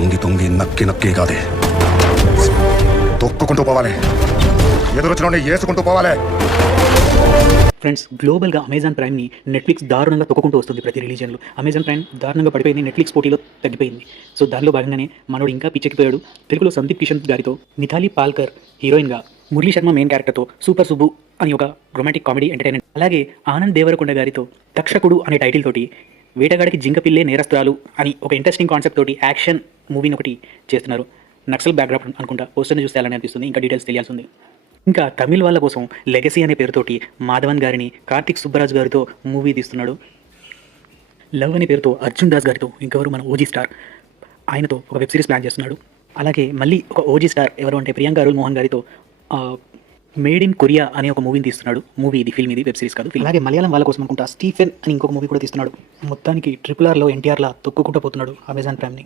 తొంగి తొంగి నక్కి నక్కి కాదే, తొక్కుకుంటూ పోవాలి, ఎదురొచ్చినోడిని ఏసుకుంటూ పోవాలి. ఫ్రెండ్స్, గ్లోబల్గా అమెజాన్ ప్రైమ్ని నెట్ఫ్లిక్స్ దారుణంగా తొక్కుకుంటూ వస్తుంది. ప్రతి రిలీజన్లో అమెజాన్ ప్రైమ్ దారుణంగా పడిపోయింది, నెట్ఫ్లిక్స్ పోటీలో తగ్గిపోయింది. సో దానిలో భాగంగానే మనోడు ఇంకా పిచ్చెక్కిపోయాడు. తెలుగులో సందీప్ కిషన్ గారితో మిథాలీ పాల్కర్ హీరోయిన్గా, మురళీ శర్మ మెయిన్ క్యారెక్టర్తో సూపర్ సుబ్బు అని ఒక రొమాంటిక్ కామెడీ ఎంటర్టైన్మెంట్, అలాగే ఆనంద్ దేవరకొండ గారితో తక్షకుడు అనే టైటిల్ తోటి వేటగాడికి జింకపిల్లే నేరస్తురాలు అని ఒక ఇంట్రెస్టింగ్ కాన్సెప్ట్ తోటి యాక్షన్ మూవీని ఒకటి చేస్తున్నారు. నక్సల్ బ్యాక్గ్రౌండ్ అనుకుంటా, పోస్టర్ని చూస్తే అలానే అనిపిస్తుంది. ఇంకా డీటెయిల్స్ తెలియాల్సి ఉంది. ఇంకా తమిళ్ వాళ్ళ కోసం లెగసీ అనే పేరుతోటి మాధవన్ గారిని కార్తిక్ సుబ్బరాజ్ గారితో మూవీ తీస్తున్నాడు. లవ్ అనే పేరుతో అర్జున్ దాస్ గారితో, ఇంకెవరు మన ఓజీ స్టార్, ఆయనతో ఒక వెబ్ సిరీస్ ప్లాన్ చేస్తున్నాడు. అలాగే మళ్ళీ ఒక ఓజీ స్టార్ ఎవరు అంటే ప్రియాంక అరుల్ మోహన్ గారితో మేడ్ ఇన్ కొరియా అనే ఒక మూవీని తీస్తున్నాడు. మూవీ ఇది, ఫిల్మ్ ఇది, వెబ్ సిరీస్ కాదు. అలాగే మలయాళం వాళ్ళ కోసం అనుకుంటా స్టీఫెన్ అని ఇంకొక మూవీ కూడా తీస్తున్నాడు. మొత్తానికి RRRలో ఎన్టీఆర్లా తొక్కుకుంటూ పోతున్నాడు అమెజాన్ ప్రైమ్ని.